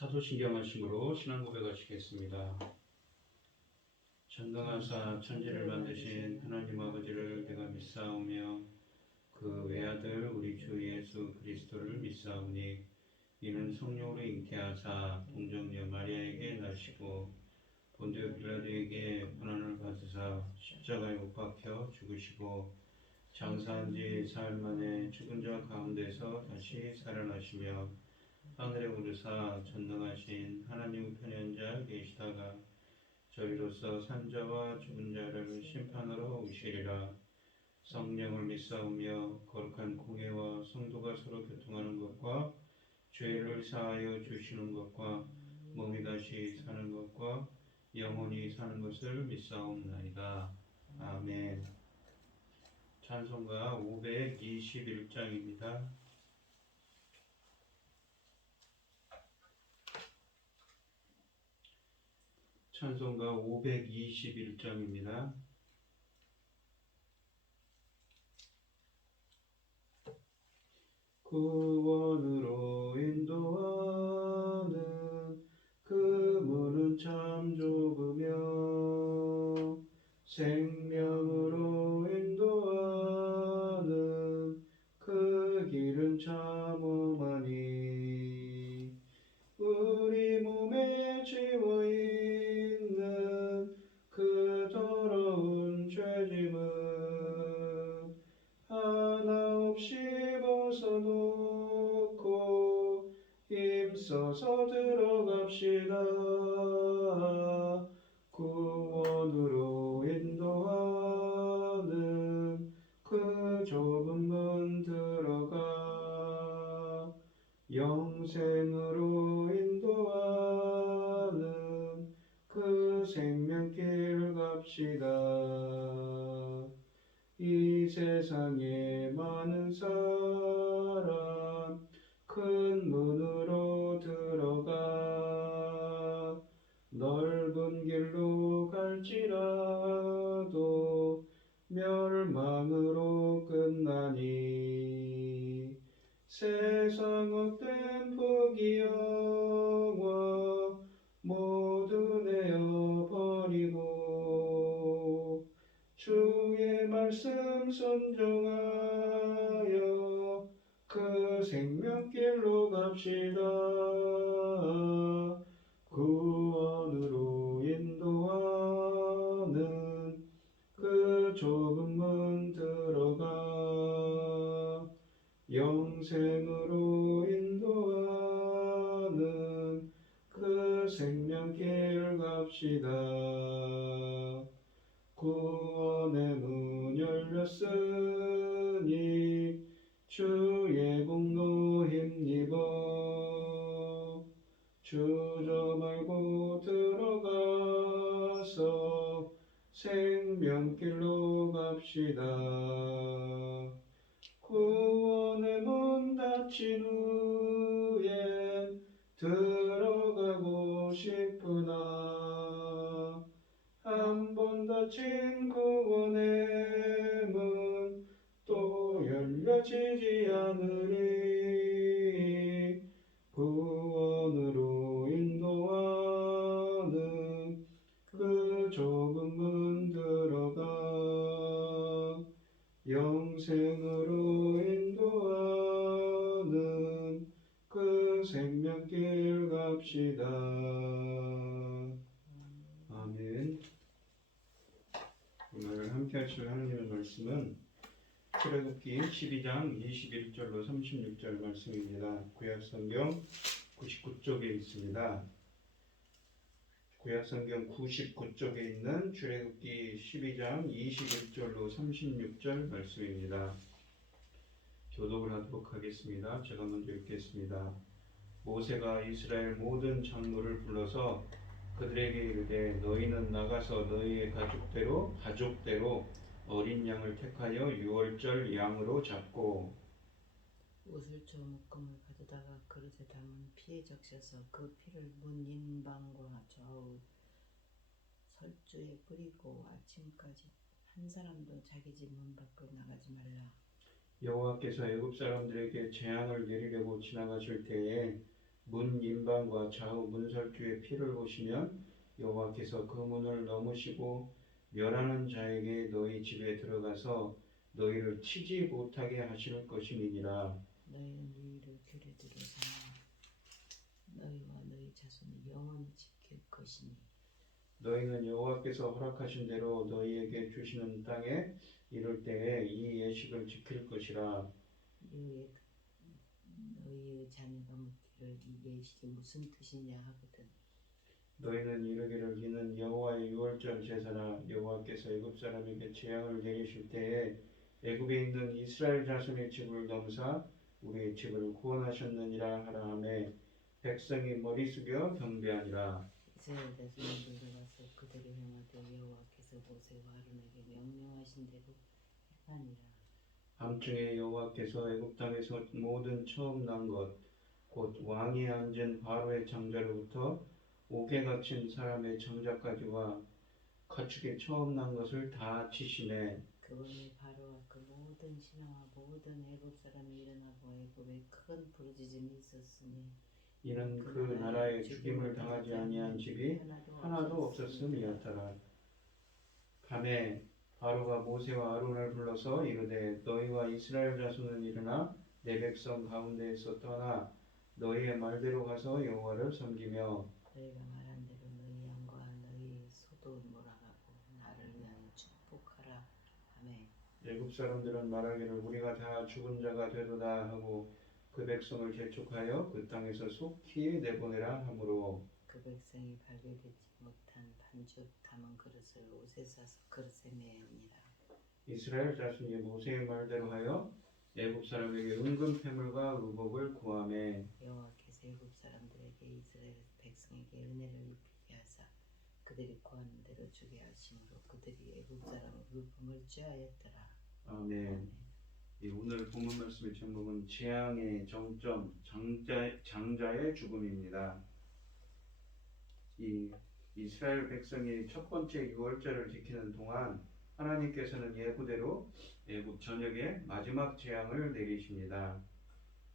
사도신경 말씀으로 신앙 고백하시겠습니다. 전능하사 천지를 만드신 하나님 아버지를 내가 믿사오며 그 외아들 우리 주 예수 그리스도를 믿사오니 이는 성령으로 잉태하사 동정녀 마리아에게 나시고 본디오 빌라도에게 고난을 받으사 십자가에 못 박혀 죽으시고 장사한 지 사흘 만에 죽은 자 가운데서 다시 살아나시며 하늘에 오르사 전능하신 하나님 편에 앉아 계시다가 저희로서 산자와 죽은 자를 심판하러 오시리라. 성령을 믿사오며 거룩한 공회와 성도가 서로 교통하는 것과 죄를 사하여 주시는 것과 몸이 다시 사는 것과 영원히 사는 것을 믿사옵나이다. 아멘. 찬송가 521장입니다. 찬송가 521장입니다. 구원으로 인도하는 그 문은 참 좁으며 생명으로 인도하는 그 길은 참 험하니 우리 몸에 지워있는 그 더러운 죄짐은 하나 없이 벗어놓고 힘써서 들어갑시다. 구원으로 인도하는 그 좁은 문 들어가 영생으로 인도하는 그 생명길 갑시다. 이 세상에 많은 사람 큰 문으로 들어가 넓은 길로 갈지라도 멸망으로 끝나니 세상 헛된 부귀영화 모두 내어버리고 주의 말씀 순종하여 그 생명길로 갑시다. 구원으로 인도하는 그 좁은 문 들어가 영생으로 인도하는 그 생명길 갑시다. 구원의 문 열렸으니 주의 공로 힘입어 주저 말고 들어가서 생명길로 갑시다. 구원의 문 닫힌 후엔 들어가고 싶으나 한 번 닫힌 구원의 문 또 열려지지 않으리. 구원으로 인도하는 그 좁은 문 들어가 영생으로 인도하는 그 생명길 갑시다. 아멘. 오늘 함께 하실 하나님의 말씀은 출애굽기 12장 21절로 36절 말씀입니다. 구약성경 99쪽에 있습니다. 구약성경 99쪽에 있는 출애굽기 12장 21절로 36절 말씀입니다. 교독을 하도록 하겠습니다. 제가 먼저 읽겠습니다. 모세가 이스라엘 모든 장로를 불러서 그들에게 이르되 너희는 나가서 너희의 가족대로 어린 양을 택하여 유월절 양으로 잡고 우슬초 묶음을 가져다가 그릇에 담은 피에 적셔서 그 피를 문 인방과 좌우 설주에 뿌리고 아침까지 한 사람도 자기 집 문 밖으로 나가지 말라. 여호와께서 애굽 사람들에게 재앙을 내리려고 지나가실 때에 문 인방과 좌우 문설주의 피를 보시면 여호와께서 그 문을 넘으시고 멸하는 자에게 너희 집에 들어가서 너희를 치지 못하게 하실 것임이니라. 너희는 유의를 귀를 들어서 너희와 너희 자손이 영원히 지킬 것이니 너희는 여호와께서 허락하신 대로 너희에게 주시는 땅에 이를 때에 이 예식을 지킬 것이라. 너희의 자녀가 묻기를 이 예식이 무슨 뜻이냐 하거든. 너희는 이르기를 이는 여호와의 유월절 제사라. 여호와께서 애굽 사람에게 재앙을 내리실 때에 애굽에 있는 이스라엘 자손의 집을 넘사 우리의 집을 구원하셨느니라 하라 하매 백성이 머리 숙여 경배하니라. 이스라엘 자손이 들어가서 그들이 행하되 여호와께서 모세와 아론에게 명령하신 대로 행하니라. 밤중에 여호와께서 애굽 땅에서 모든 처음 난 것 곧 왕이 앉은 바로의 장자로부터 옥에 갇힌 사람의 장자까지와 가축의 처음 난 것을 다 치시매 그번에 바로와 그 모든 신하와 모든 애굽 사람이 일어나고 애굽에 큰 부르짖음이 있었으니 이는 그 나라에 죽임을 당하지 아니한 집이 하나도 없었음이었더라. 밤에 바로가 모세와 아론을 불러서 이르되 너희와 이스라엘 자손은 일어나 내 백성 가운데에서 떠나 너희의 말대로 가서 여호와를 섬기며 너희가 말한 대로 너희 양과 너희 소도 몰아가고 나를 위하여 축복하라 하매 애굽 사람들은 말하기를 우리가 다 죽은 자가 되도다 하고 그 백성을 재촉하여 그 땅에서 속히 내보내라 하므로 그 백성이 발견되지 못한 반죽 담은 그릇을 옷에 싸서 그릇에 메으니라. 이스라엘 자손이 모세의 말대로 하여 애굽 사람에게 은금 패물과 의복을 구하매 여호와께서 애굽 사람들에게 이스라엘 백성에게 은혜를 입히게 하사 그들이 구하는 대로 주게 하심으로 그들이 애굽 사람의 물품을 취하였더라. 아멘. 오늘 본문 말씀의 제목은 재앙의 정점 장자의 죽음입니다. 이 이스라엘 백성이 첫 번째 유월절을 지키는 동안 하나님께서는 예고대로 애굽 전역에 마지막 재앙을 내리십니다.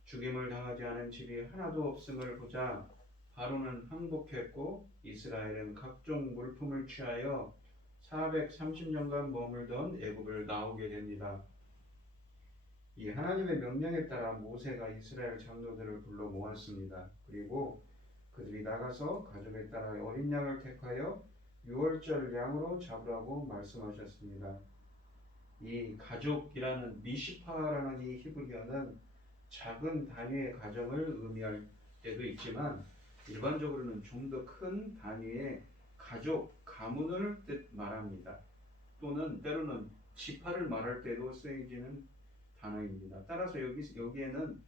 죽임을 당하지 않은 집이 하나도 없음을 보자 바로는 항복했고 이스라엘은 각종 물품을 취하여 430년간 머물던 애굽을 나오게 됩니다. 이 하나님의 명령에 따라 모세가 이스라엘 장로들을 불러 모았습니다. 그리고 그들이 나가서 가족에 따라 어린 양을 택하여 유월절 양으로 잡으라고 말씀하셨습니다. 이 가족이라는 미시파라는 이 히브리어는 작은 단위의 가정을 의미할 때도 있지만 일반적으로는 좀 더 큰 단위의 가족, 가문을 말합니다. 또는 때로는 지파를 말할 때도 쓰여지는 단어입니다. 따라서 여기에는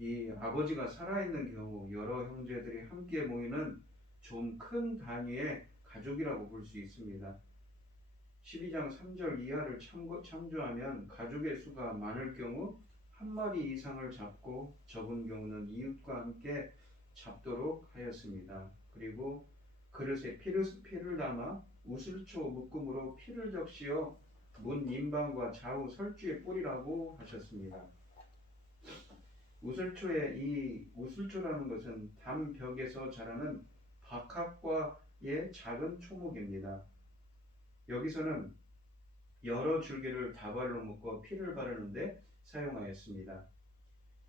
이 아버지가 살아있는 경우 여러 형제들이 함께 모이는 좀 큰 단위의 가족이라고 볼 수 있습니다. 12장 3절 이하를 참조하면 가족의 수가 많을 경우 한 마리 이상을 잡고 적은 경우는 이웃과 함께 잡도록 하였습니다. 그리고 그릇에 피를 담아 우슬초 묶음으로 피를 적시어 문 인방과 좌우 설주에 뿌리라고 하셨습니다. 우슬초라는 것은 담벽에서 자라는 박학과의 작은 초목입니다. 여기서는 여러 줄기를 다발로 묶어 피를 바르는데 사용하였습니다.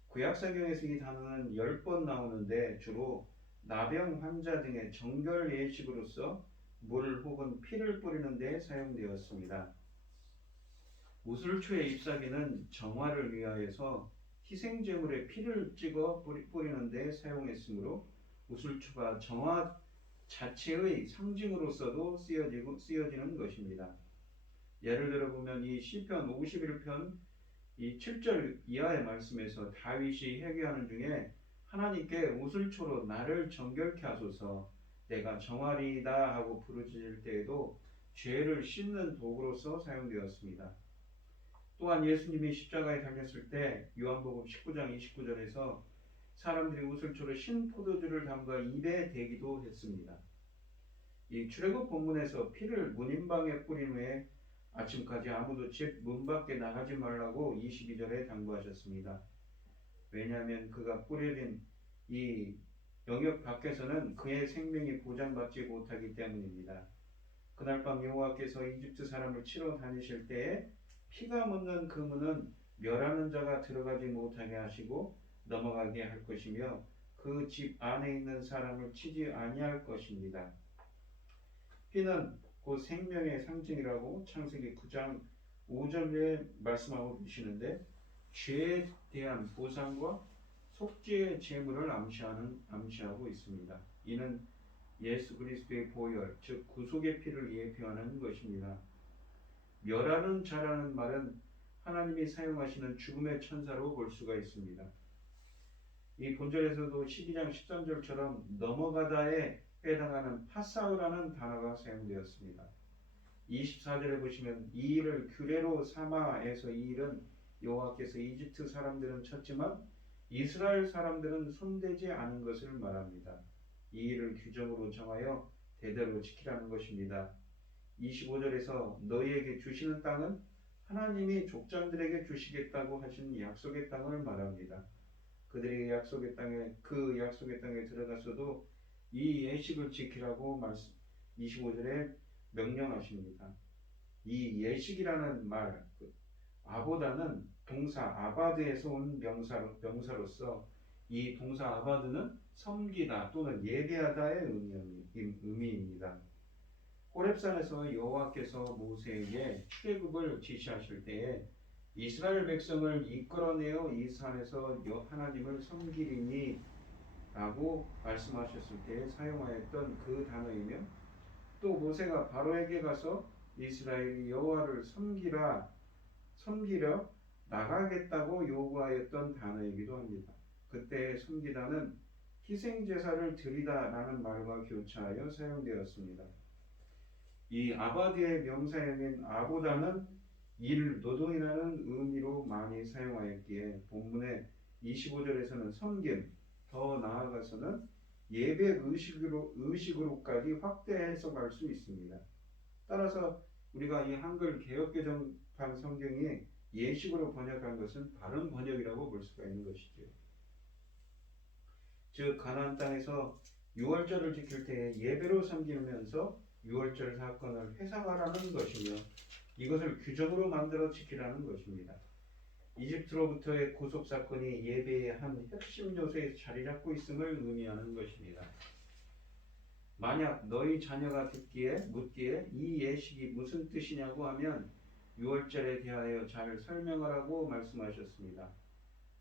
구약성경에서 이 단어는 10번 나오는데 주로 나병 환자 등의 정결 예식으로서 물 혹은 피를 뿌리는 데 사용되었습니다. 우슬초의 잎사귀는 정화를 위하여서 희생제물에 피를 찍어 뿌리는 데 사용했으므로 우슬초가 정화 자체의 상징으로서도 쓰여지는 것입니다. 예를 들어 보면 이 시편 51편 이 7절 이하의 말씀에서 다윗이 회개하는 중에 하나님께 우슬초로 나를 정결케 하소서 내가 정하리이다 하고 부르짖을 때에도 죄를 씻는 도구로서 사용되었습니다. 또한 예수님이 십자가에 달렸을 때 요한복음 19장 29절에서 사람들이 우슬초로 신 포도주를 담가 입에 대기도 했습니다. 이 출애굽 본문에서 피를 문인방에 뿌린 후에 아침까지 아무도 집 문 밖에 나가지 말라고 22절에 당부하셨습니다. 왜냐하면 그가 뿌려진 이 영역 밖에서는 그의 생명이 보장받지 못하기 때문입니다. 그날 밤 여호와께서 이집트 사람을 치러 다니실 때에 피가 묻는 그 문은 멸하는 자가 들어가지 못하게 하시고 넘어가게 할 것이며 그 집 안에 있는 사람을 치지 아니할 것입니다. 피는 곧 생명의 상징이라고 창세기 9장 5절에 말씀하고 계시는데 죄에 대한 보상과 속죄의 제물을 암시하고 있습니다. 이는 예수 그리스도의 보혈, 즉 구속의 피를 예표하는 것입니다. 멸하는 자라는 말은 하나님이 사용하시는 죽음의 천사로 볼 수가 있습니다. 이 본절에서도 12장 13절처럼 넘어가다에 해당하는 파사우라는 단어가 사용되었습니다. 24절에 보시면 이 일을 규례로 삼아에서 이 일은 여호와께서 이집트 사람들은 쳤지만 이스라엘 사람들은 손대지 않은 것을 말합니다. 이 일을 규정으로 정하여 대대로 지키라는 것입니다. 25절에서 너희에게 주시는 땅은 하나님이 족장들에게 주시겠다고 하신 약속의 땅을 말합니다. 그들이 약속의 땅에 들어가서도 이 예식을 지키라고 25절에 명령하십니다. 이 예식이라는 말, 아보다는 동사 아바드에서 온 명사로서 이 동사 아바드는 섬기다 또는 예배하다의 의미입니다. 호렙산에서 여호와께서 모세에게 출애굽을 지시하실 때에 이스라엘 백성을 이끌어내어 이 산에서 하나님을 섬기리니 라고 말씀하셨을 때 사용하였던 그 단어이며 또 모세가 바로에게 가서 이스라엘이 여호와를 섬기려 나가겠다고 요구하였던 단어이기도 합니다. 그때 섬기다는 희생제사를 드리다라는 말과 교차하여 사용되었습니다. 이 아바드의 명사형인 아보다는 일, 노동이라는 의미로 많이 사용하였기에 본문의 25절에서는 섬김, 더 나아가서는 예배 의식으로까지 확대 해석할 수 있습니다. 따라서 우리가 이 한글 개역개정판 성경이 예식으로 번역한 것은 바른 번역이라고 볼 수가 있는 것이죠. 즉 가나안 땅에서 유월절을 지킬 때 예배로 섬기면서 유월절 사건을 회상하라는 것이며 이것을 규정으로 만들어 지키라는 것입니다. 이집트로부터의 구속 사건이 예배의 한 핵심 요소에 자리 잡고 있음을 의미하는 것입니다. 만약 너희 자녀가 묻기에 이 예식이 무슨 뜻이냐고 하면 유월절에 대하여 잘 설명하라고 말씀하셨습니다.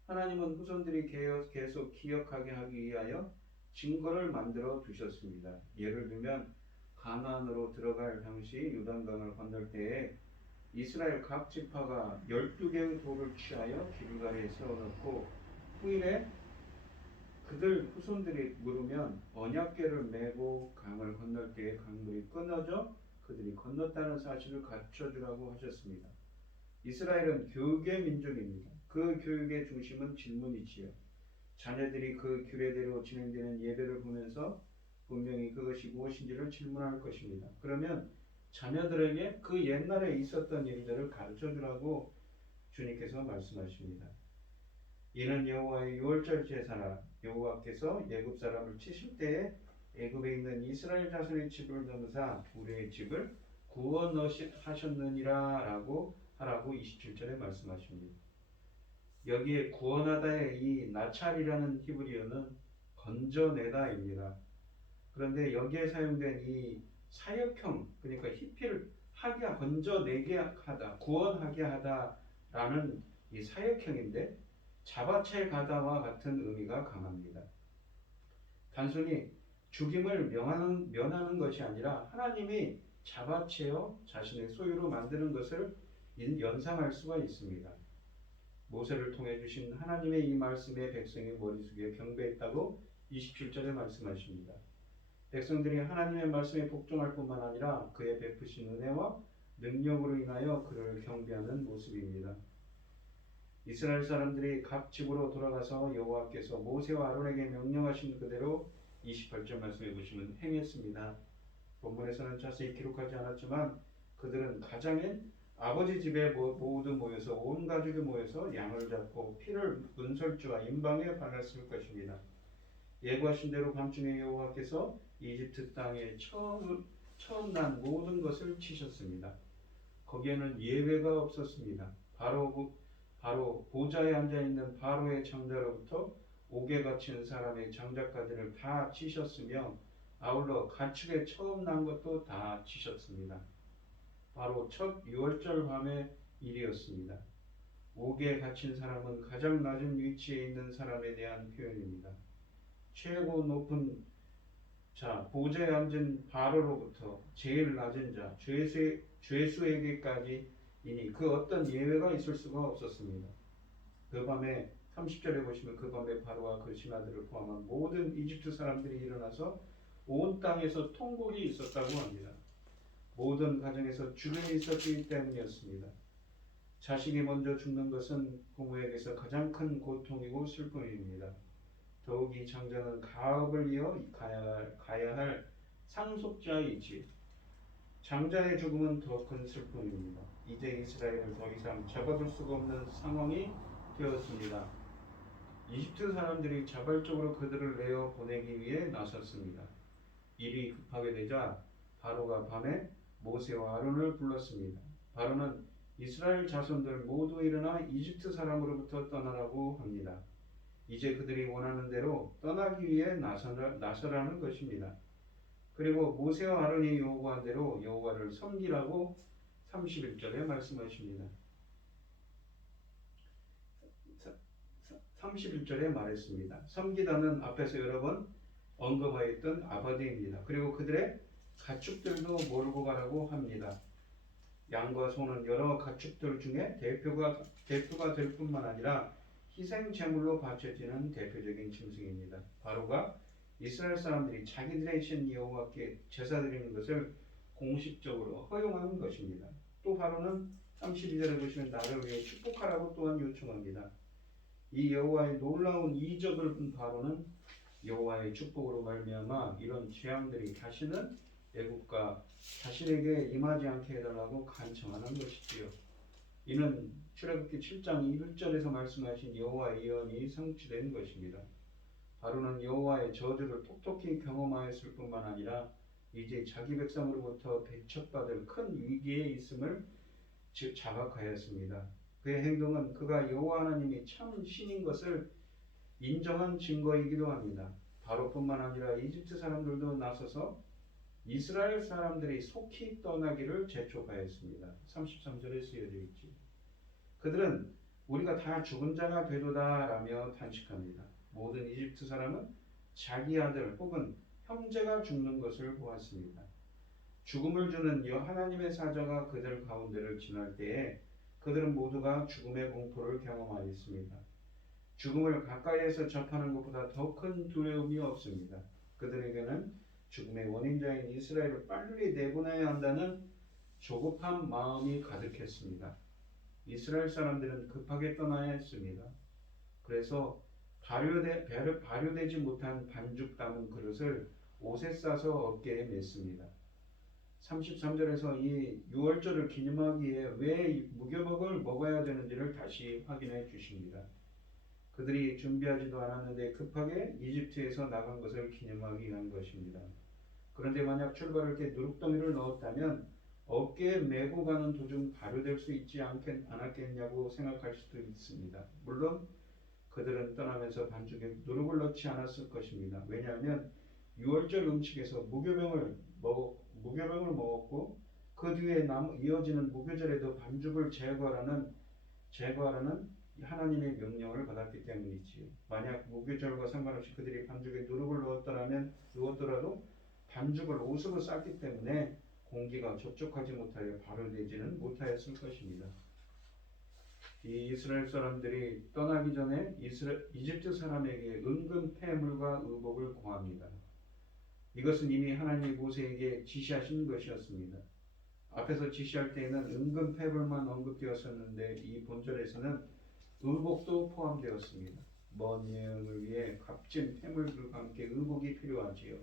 하나님은 후손들이 계속 기억하게 하기 위하여 증거를 만들어 두셨습니다. 예를 들면 가나안으로 들어갈 당시 요단강을 건널 때에 이스라엘 각 지파가 12개의 돌을 취하여 길갈에 세워놓고 후일에 그들 후손들이 물으면 언약궤를 메고 강을 건널 때에 강물이 끊어져 그들이 건넜다는 사실을 갖춰주라고 하셨습니다. 이스라엘은 교육의 민족입니다. 그 교육의 중심은 질문이지요. 자녀들이 그 규례대로 진행되는 예배를 보면서 분명히 그것이 무엇인지를 질문할 것입니다. 그러면 자녀들에게 그 옛날에 있었던 일들을 가르쳐주라고 주님께서 말씀하십니다. 이는 여호와의 유월절 제사라. 여호와께서 애굽 사람을 치실 때에 애굽에 있는 이스라엘 자손의 집을 넘으사 우리의 집을 구원하셨느니라 라고 하라고 27절에 말씀하십니다. 여기에 구원하다의 이 나찰이라는 히브리어는 건져내다입니다. 그런데 여기에 사용된 이 사역형, 그러니까 히피를 건져내게 하다, 구원하게 하다라는 이 사역형인데 잡아채 가다와 같은 의미가 강합니다. 단순히 죽임을 면하는 것이 아니라 하나님이 잡아채어 자신의 소유로 만드는 것을 연상할 수가 있습니다. 모세를 통해 주신 하나님의 이 말씀에 백성의 머릿속에 경배했다고 27절에 말씀하십니다. 백성들이 하나님의 말씀에 복종할 뿐만 아니라 그의 베푸신 은혜와 능력으로 인하여 그를 경배하는 모습입니다. 이스라엘 사람들이 각 집으로 돌아가서 여호와께서 모세와 아론에게 명령하신 그대로 28절 말씀해 보시면 행했습니다. 본문에서는 자세히 기록하지 않았지만 그들은 가장인 아버지 집에 모두 모여서 온 가족이 모여서 양을 잡고 피를 문설주와 임방에 발랐을 것입니다. 예고하신 대로 밤중에 여호와께서 이집트 땅에 처음 난 모든 것을 치셨습니다. 거기에는 예외가 없었습니다. 바로 보좌에 앉아 있는 바로의 장자로부터 옥에 갇힌 사람의 장자까지를 다 치셨으며 아울러 가축에 처음 난 것도 다 치셨습니다. 바로 첫 유월절 밤의 일이었습니다. 옥에 갇힌 사람은 가장 낮은 위치에 있는 사람에 대한 표현입니다. 최고 높은 자, 보좌에 앉은 바로로부터 제일 낮은 자, 죄수에게까지 이니 그 어떤 예외가 있을 수가 없었습니다. 그 밤에 30절에 보시면 그 밤에 바로와 그 신하들을 포함한 모든 이집트 사람들이 일어나서 온 땅에서 통곡이 있었다고 합니다. 모든 가정에서 죽음이 있었기 때문이었습니다. 자식이 먼저 죽는 것은 부모에게서 가장 큰 고통이고 슬픔입니다. 더욱이 장자는 가업을 이어 가야 할 상속자이지. 장자의 죽음은 더 큰 슬픔입니다. 이제 이스라엘을 더 이상 잡아둘 수가 없는 상황이 되었습니다. 이집트 사람들이 자발적으로 그들을 내어 보내기 위해 나섰습니다. 일이 급하게 되자 바로가 밤에 모세와 아론을 불렀습니다. 바로는 이스라엘 자손들 모두 일어나 이집트 사람으로부터 떠나라고 합니다. 이제 그들이 원하는 대로 떠나기 위해 나서라는 것입니다. 그리고 모세와 아론이 요구한 대로 여호와를 섬기라고 31절에 말씀하십니다. 31절에 말했습니다. 섬기다는 앞에서 여러 번 언급하였던 아바디입니다. 그리고 그들의 가축들도 몰고 가라고 합니다. 양과 소는 여러 가축들 중에 대표가 될 뿐만 아니라 희생 제물로 바쳐지는 대표적인 짐승입니다. 바로가 이스라엘 사람들이 자기들의 신 여호와께 제사 드리는 것을 공식적으로 허용하는 것입니다. 또 바로는 32절에 보시면 나를 위해 축복하라고 또한 요청합니다. 이 여호와의 놀라운 이적을 본 바로는 여호와의 축복으로 말미암아 이런 재앙들이 다시는 애국과 자신에게 임하지 않게 해달라고 간청하는 것이지요. 이는 출애굽기 7장 1절에서 말씀하신 여호와의 예언이 성취된 것입니다. 바로는 여호와의 저주를 똑똑히 경험하였을 뿐만 아니라 이제 자기 백성으로부터 배척받을 큰 위기에 있음을 자각하였습니다. 그의 행동은 그가 여호와 하나님이 참 신인 것을 인정한 증거이기도 합니다. 바로뿐만 아니라 이집트 사람들도 나서서 이스라엘 사람들이 속히 떠나기를 재촉하였습니다. 33절에 쓰여져 있지. 그들은 우리가 다 죽은 자가 되도다 라며 탄식합니다. 모든 이집트 사람은 자기 아들 혹은 형제가 죽는 것을 보았습니다. 죽음을 주는 하나님의 사자가 그들 가운데를 지날 때에 그들은 모두가 죽음의 공포를 경험하였습니다. 죽음을 가까이에서 접하는 것보다 더 큰 두려움이 없습니다. 그들에게는 죽음의 원인자인 이스라엘을 빨리 내보내야 한다는 조급한 마음이 가득했습니다. 이스라엘 사람들은 급하게 떠나야 했습니다. 그래서 발효되지 못한 반죽 담은 그릇을 옷에 싸서 어깨에 맸습니다. 33절에서 이 유월절을 기념하기에 왜 무교복을 먹어야 되는지를 다시 확인해 주십니다. 그들이 준비하지도 않았는데 급하게 이집트에서 나간 것을 기념하기 위한 것입니다. 그런데 만약 출발할 때 누룩덩이를 넣었다면 어깨에 메고 가는 도중 발효될 수 있지 않았겠냐고 생각할 수도 있습니다. 물론 그들은 떠나면서 반죽에 누룩을 넣지 않았을 것입니다. 왜냐하면 유월절 음식에서 무교병을 먹었고 그 뒤에 이어지는 무교절에도 반죽을 제거하라는 하나님의 명령을 받았기 때문이지요. 만약 무교절과 상관없이 그들이 반죽에 누룩을 넣었더라도 반죽을 옷으로 쌌기 때문에 공기가 접촉하지 못하여 발효되지는 못하였을 것입니다. 이 이스라엘 사람들이 떠나기 전에 이집트 사람에게 은근 폐물과 의복을 구합니다. 이것은 이미 하나님이 모세에게 지시하신 것이었습니다. 앞에서 지시할 때에는 은근 폐물만 언급되었었는데 이 본절에서는 의복도 포함되었습니다. 먼 여행을 위해 값진 폐물들과 함께 의복이 필요하지요.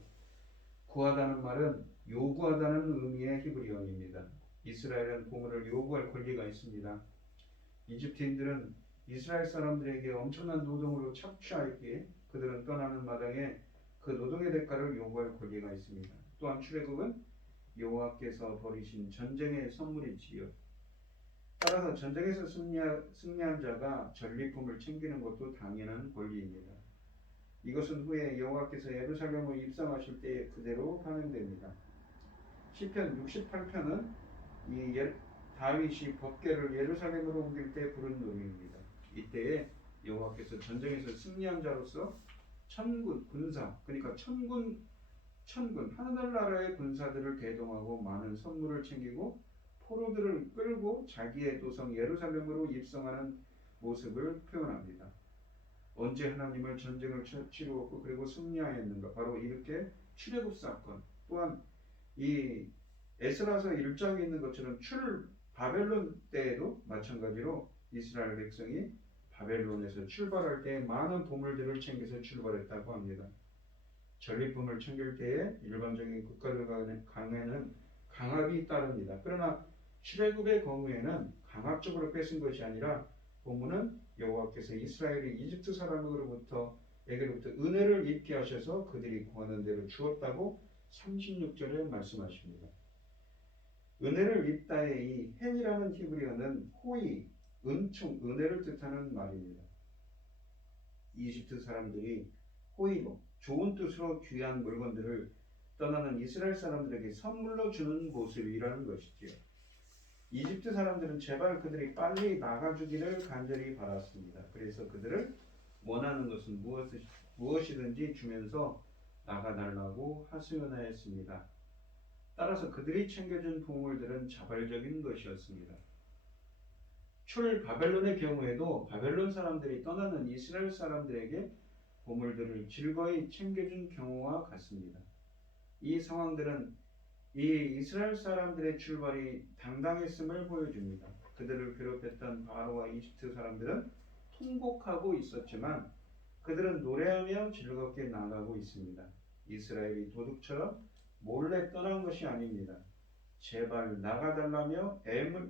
구하다는 말은 요구하다는 의미의 히브리어입니다. 이스라엘은 보물을 요구할 권리가 있습니다. 이집트인들은 이스라엘 사람들에게 엄청난 노동으로 착취하였기에 그들은 떠나는 마당에 그 노동의 대가를 요구할 권리가 있습니다. 또한 출애굽은 여호와께서 버리신 전쟁의 선물이지요. 따라서 전쟁에서 승리한 자가 전리품을 챙기는 것도 당연한 권리입니다. 이것은 후에 여호와께서 예루살렘을 입성하실 때 그대로 반영됩니다. 시편 68편은 다윗이 법궤를 예루살렘으로 옮길 때 부른 노래입니다. 이때에 여호와께서 전쟁에서 승리한 자로서 천군 군사, 그러니까 천군 하늘나라의 군사들을 대동하고 많은 선물을 챙기고 포로들을 끌고 자기의 도성 예루살렘으로 입성하는 모습을 표현합니다. 언제 하나님을 전쟁을 치루었고 그리고 승리하였는가? 바로 이렇게 출애굽 사건, 또한 이 에스라서 1장에 있는 것처럼 바벨론 때에도 마찬가지로 이스라엘 백성이 바벨론에서 출발할 때 많은 보물들을 챙겨서 출발했다고 합니다. 전리품을 챙길 때에 일반적인 국가들 강에는 강압이 따릅니다. 그러나 출애굽의 경우에는 강압적으로 뺏은 것이 아니라 본문은 여호와께서 이스라엘이 이집트 사람으로부터 에게로부터 은혜를 입게 하셔서 그들이 구하는 대로 주었다고 36절에 말씀하십니다. 은혜를 입다의 이 헨이라는 히브리어는 호의, 은총, 은혜를 뜻하는 말입니다. 이집트 사람들이 호의로 좋은 뜻으로 귀한 물건들을 떠나는 이스라엘 사람들에게 선물로 주는 모습이라는 것이지요. 이집트 사람들은 제발 그들이 빨리 나가주기를 간절히 바랐습니다. 그래서 그들을 원하는 것은 무엇이든지 주면서 나가달라고 하소연하였습니다. 따라서 그들이 챙겨준 보물들은 자발적인 것이었습니다. 바벨론의 경우에도 바벨론 사람들이 떠나는 이스라엘 사람들에게 보물들을 즐거이 챙겨준 경우와 같습니다. 이 상황들은 이 이스라엘 사람들의 출발이 당당했음을 보여줍니다. 그들을 괴롭혔던 바로와 이집트 사람들은 통곡하고 있었지만 그들은 노래하며 즐겁게 나가고 있습니다. 이스라엘이 도둑처럼 몰래 떠난 것이 아닙니다. 제발 나가달라며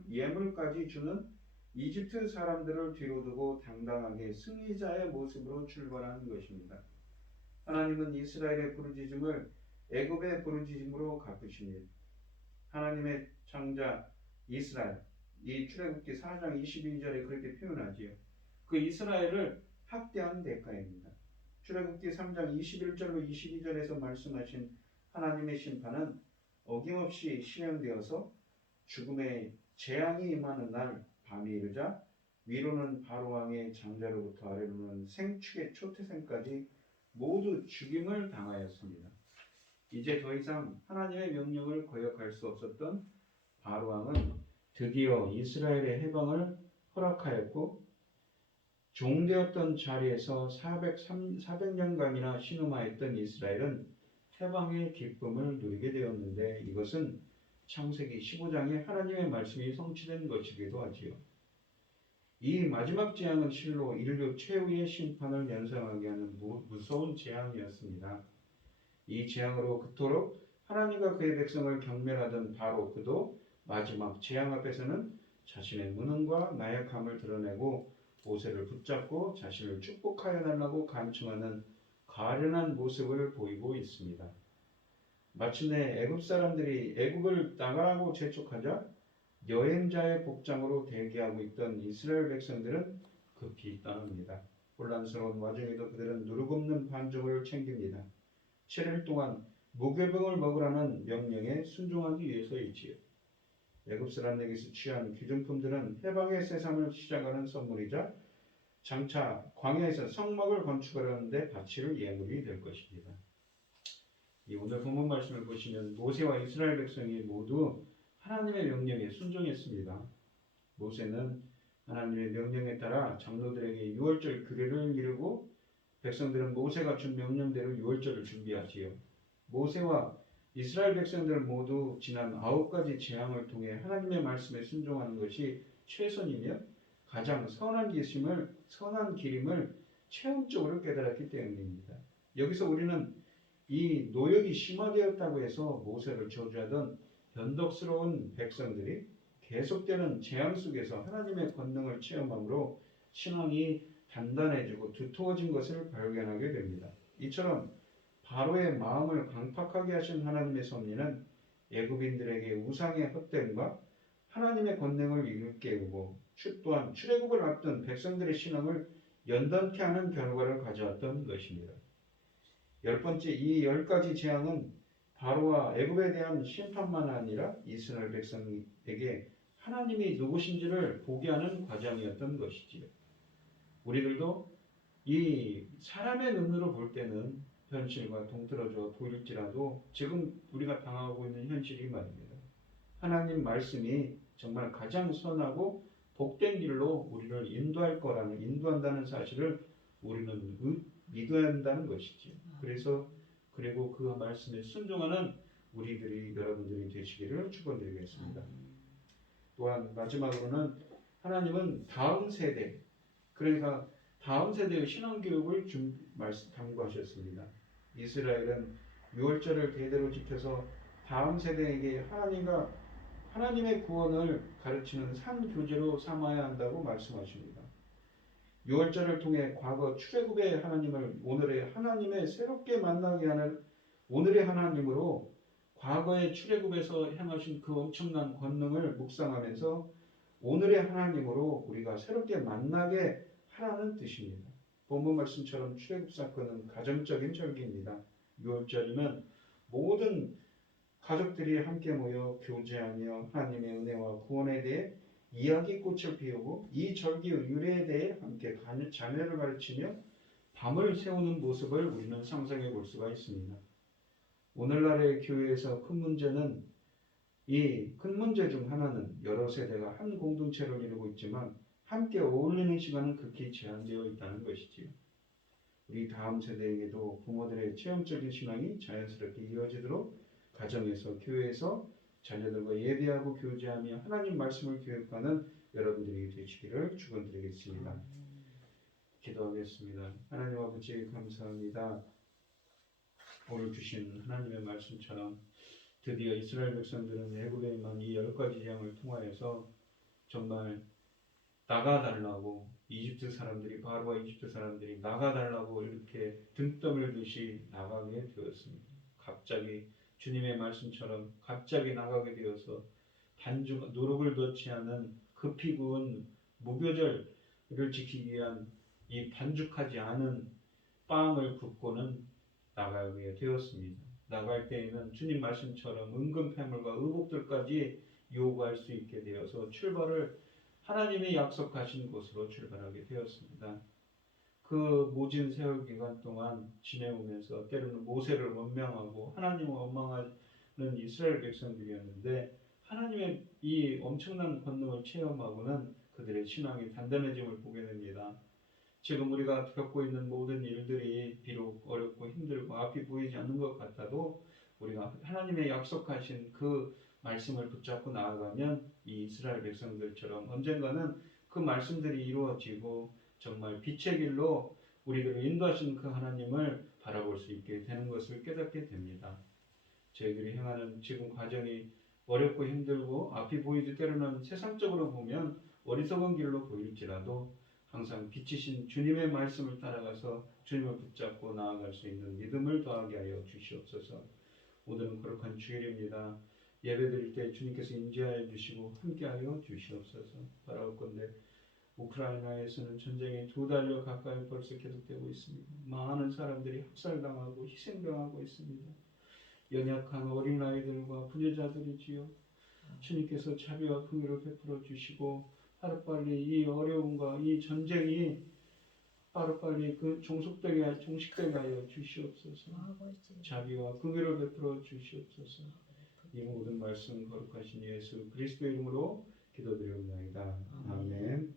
예물까지 주는 이집트 사람들을 뒤로 두고 당당하게 승리자의 모습으로 출발한 것입니다. 하나님은 이스라엘의 부르짖음을 애굽의 부르짖음으로 갚으십니다. 하나님의 창자 이스라엘, 이 출애굽기 4장 22절에 그렇게 표현하지요. 그 이스라엘을 학대한 대가입니다. 출애굽기 3장 21절로 22절에서 말씀하신 하나님의 심판은 어김없이 실행되어서 죽음의 재앙이 임하는 날 밤이 이르자 위로는 바로왕의 장자로부터 아래로는 생축의 초태생까지 모두 죽임을 당하였습니다. 이제 더 이상 하나님의 명령을 거역할 수 없었던 바로왕은 드디어 이스라엘의 해방을 허락하였고 종되었던 자리에서 400년간이나 신음하였던 이스라엘은 해방의 기쁨을 누리게 되었는데 이것은 창세기 15장에 하나님의 말씀이 성취된 것이기도 하지요. 이 마지막 재앙은 실로 인류 최후의 심판을 연상하게 하는 무서운 재앙이었습니다. 이 재앙으로 그토록 하나님과 그의 백성을 경멸하던 바로 그도 마지막 재앙 앞에서는 자신의 무능과 나약함을 드러내고 모세를 붙잡고 자신을 축복하여 달라고 간청하는 가련한 모습을 보이고 있습니다. 마침내 애굽 사람들이 애굽을 나가라고 재촉하자 여행자의 복장으로 대기하고 있던 이스라엘 백성들은 급히 떠납니다. 혼란스러운 와중에도 그들은 누르고없는 반정을 챙깁니다. 7일 동안 무교병을 먹으라는 명령에 순종하기 위해서이지요. 애굽 사람에게서 취한 귀중품들은 해방의 세상을 시작하는 선물이자 장차 광야에서 성막을 건축하려는데 바칠 예물이 될 것입니다. 이 오늘 본문 말씀을 보시면 모세와 이스라엘 백성이 모두 하나님의 명령에 순종했습니다. 모세는 하나님의 명령에 따라 장로들에게 유월절 규례를 이루고 백성들은 모세가 준 명령대로 유월절을 준비하지요. 모세와 이스라엘 백성들은 모두 지난 9가지 재앙을 통해 하나님의 말씀에 순종하는 것이 최선이며 가장 선한 길임을 체험적으로 깨달았기 때문입니다. 여기서 우리는 이 노역이 심화되었다고 해서 모세를 저주하던 변덕스러운 백성들이 계속되는 재앙 속에서 하나님의 권능을 체험함으로 신앙이 단단해지고 두터워진 것을 발견하게 됩니다. 이처럼 바로의 마음을 강팍하게 하신 하나님의 섭리는 애굽인들에게 우상의 헛됨과 하나님의 권능을 일깨우고 또한 출애굽을 앞둔 백성들의 신앙을 연단케 하는 결과를 가져왔던 것입니다. 열 번째, 이 10가지 재앙은 바로와 애굽에 대한 심판만 아니라 이스라엘 백성에게 하나님이 누구신지를 보게 하는 과정이었던 것이지요. 우리들도 이 사람의 눈으로 볼 때는 현실과 동떨어져 보일지라도 지금 우리가 당하고 있는 현실이 말입니다. 하나님 말씀이 정말 가장 선하고 복된 길로 우리를 인도한다는 사실을 우리는 믿어야 한다는 것이지요. 그리고 그 말씀에 순종하는 여러분들이 되시기를 축원드리겠습니다. 또한 마지막으로는 하나님은 다음 세대, 그러니까 다음 세대의 신앙교육을 당부하셨습니다. 이스라엘은 유월절을 대대로 지켜서 다음 세대에게 하나님의 구원을 가르치는 산교제로 삼아야 한다고 말씀하십니다. 유월절을 통해 과거 출애굽의 하나님을 오늘의 하나님의 새롭게 만나게 하는 오늘의 하나님으로 과거의 출애굽에서 행하신 그 엄청난 권능을 묵상하면서 오늘의 하나님으로 우리가 새롭게 만나게 하라는 뜻입니다. 본문 말씀처럼 출애굽 사건은 가정적인 절기입니다. 유월절이면 모든 가족들이 함께 모여 교제하며 하나님의 은혜와 구원에 대해 이야기꽃을 피우고 이 절기의 유래에 대해 함께 자녀를 가르치며 밤을 새우는 모습을 우리는 상상해 볼 수가 있습니다. 오늘날의 교회에서 이 큰 문제 중 하나는 여러 세대가 한 공동체를 이루고 있지만 함께 어울리는 시간은 극히 제한되어 있다는 것이지요. 우리 다음 세대에게도 부모들의 체험적인 신앙이 자연스럽게 이어지도록 가정에서, 교회에서 자녀들과 예배하고 교제하며 하나님 말씀을 교육하는 여러분들이 되시기를 축원드리겠습니다. 기도하겠습니다. 하나님 아버지 감사합니다. 오늘 주신 하나님의 말씀처럼 드디어 이스라엘 백성들은 애굽에 임한 이 10가지 재앙을 통하여서 정말 나가달라고 바로와 이집트 사람들이 나가달라고 이렇게 등 떠밀듯이 나가게 되었습니다. 갑자기 주님의 말씀처럼 갑자기 나가게 되어서 노룩을 넣지 않은 급히 구운 무교절을 지키기 위한 이 반죽하지 않은 빵을 굽고는 나가게 되었습니다. 나갈 때에는 주님 말씀처럼 은근패물과 의복들까지 요구할 수 있게 되어서 하나님이 약속하신 곳으로 출발하게 되었습니다. 그 모진 세월 기간 동안 지내오면서 때로는 모세를 원망하고 하나님을 원망하는 이스라엘 백성들이었는데 하나님의 이 엄청난 권능을 체험하고는 그들의 신앙이 단단해짐을 보게 됩니다. 지금 우리가 겪고 있는 모든 일들이 비록 어렵고 힘들고 앞이 보이지 않는 것 같아도 우리가 하나님의 약속하신 그 말씀을 붙잡고 나아가면 이 이스라엘 백성들처럼 언젠가는 그 말씀들이 이루어지고 정말 빛의 길로 우리들을 인도하신 그 하나님을 바라볼 수 있게 되는 것을 깨닫게 됩니다. 저희들이 행하는 지금 과정이 어렵고 힘들고 앞이 보이지 때로는 세상적으로 보면 어리석은 길로 보일지라도 항상 빛이신 주님의 말씀을 따라가서 주님을 붙잡고 나아갈 수 있는 믿음을 더하게 하여 주시옵소서. 오늘은 거룩한 주일입니다. 예배드릴 때 주님께서 인도하여 주시고 함께하여 주시옵소서. 바라옵건대 우크라이나에서는 전쟁이 2달여 가까이 벌써 계속되고 있습니다. 많은 사람들이 학살당하고 희생당하고 있습니다. 연약한 어린아이들과 부녀자들이지요. 주님께서 자비와 긍휼을 베풀어 주시고 하루빨리 이 어려움과 이 전쟁이 하루빨리 종식되게 하여 주시옵소서. 자비와 긍휼을 베풀어 주시옵소서. 이 모든 말씀 거룩하신 예수 그리스도의 이름으로 기도드리옵나이다. 아멘.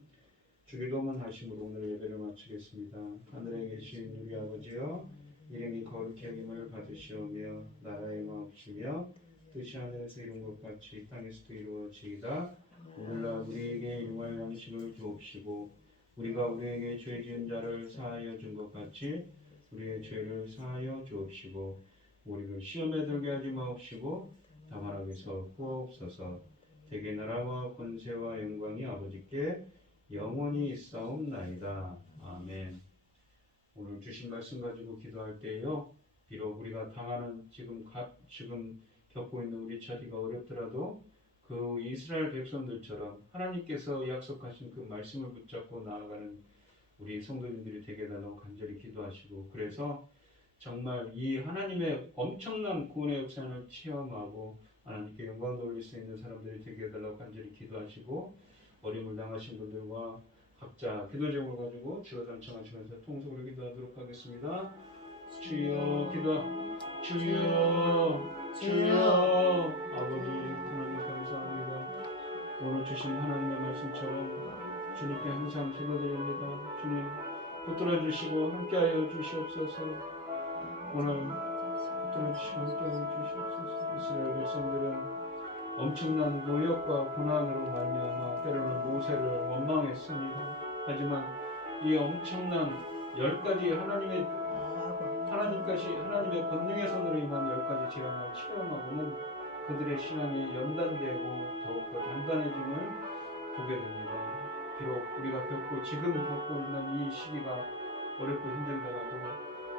주기도문 하심으로 오늘 예배를 마치겠습니다. 하늘에 계신 우리 아버지여, 이름이 거룩히 여김을 받으시오며 나라의 마옵시며 뜻이 하늘에서 이룬 것 같이 땅에서도 이루어지이다. 오늘날 우리에게 일용할 양식을 주옵시고 우리가 우리에게 죄 지은 자를 사하여 준 것 같이 우리의 죄를 사하여 주옵시고 우리를 시험에 들게 하지 마옵시고 다만 악에서 구하옵소서. 대개 나라와 권세와 영광이 아버지께 영원히 있사옵나이다. 아멘. 오늘 주신 말씀 가지고 기도할 때요, 비록 우리가 당하는 지금 겪고 있는 우리 처지가 어렵더라도 그 이스라엘 백성들처럼 하나님께서 약속하신 그 말씀을 붙잡고 나아가는 우리 성도님들이 되게 달라고 간절히 기도하시고, 그래서 정말 이 하나님의 엄청난 구원의 역사를 체험하고 하나님께 영광 돌릴 수 있는 사람들이 되게 해달라고 간절히 기도하시고, 어려움을 당하신 분들과 각자 기도 제목을 가지고 주여 단청하시면서 통속으로 기도하도록 하겠습니다. 주여 기도. 주여 아버지 하나님 감사합니다. 오늘 주신 하나님의 말씀처럼 주님께 항상 기도드립니다. 주님 붙들어 주시고 함께하여 주시옵소서. 오늘 붙들어 주시고 함께하여 주시옵소서. 이스라엘 백성들은 엄청난 노역과 고난으로 말미암아 때로는 모세를 원망했습니다. 하지만 이 엄청난 10가지 하나님의 권능의 손으로 임한 10가지 재앙을 체험하고는 그들의 신앙이 연단되고 더욱더 단단해짐을 보게 됩니다. 비록 우리가 지금 겪고 있는 이 시기가 어렵고 힘들더라도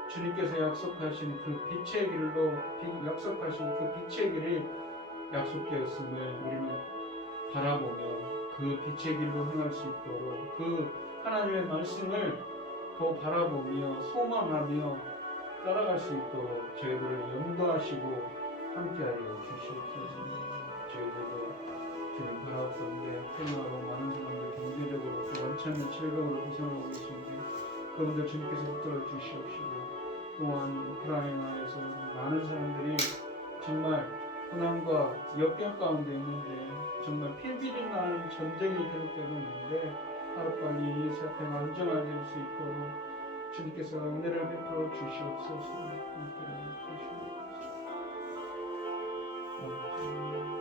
주님께서 약속하신 그 빛의 길이 약속되었음을 우리는 바라보며 그 빛의 길로 행할 수 있도록 그 하나님의 말씀을 더 바라보며 소망하며 따라갈 수 있도록 저희들을 연도하시고 함께하여 주시옵소서. 저희들도 주님 바라 가운데 코로나로 많은 사람들 경제적으로 또 원천의 질병으로 고생하고 계신데 그분들 주님께서 붙들어 주시옵시고, 또한 우크라이나에서 많은 사람들이 정말 고난과 역경 가운데 있는데 정말 필비린 나는 전쟁이 계속되고 있는데 하루빨리 이 사태가 안정화될 수 있도록 주님께서 은혜를 베풀어 주시옵소서. 함께 주시옵소서. 아버지.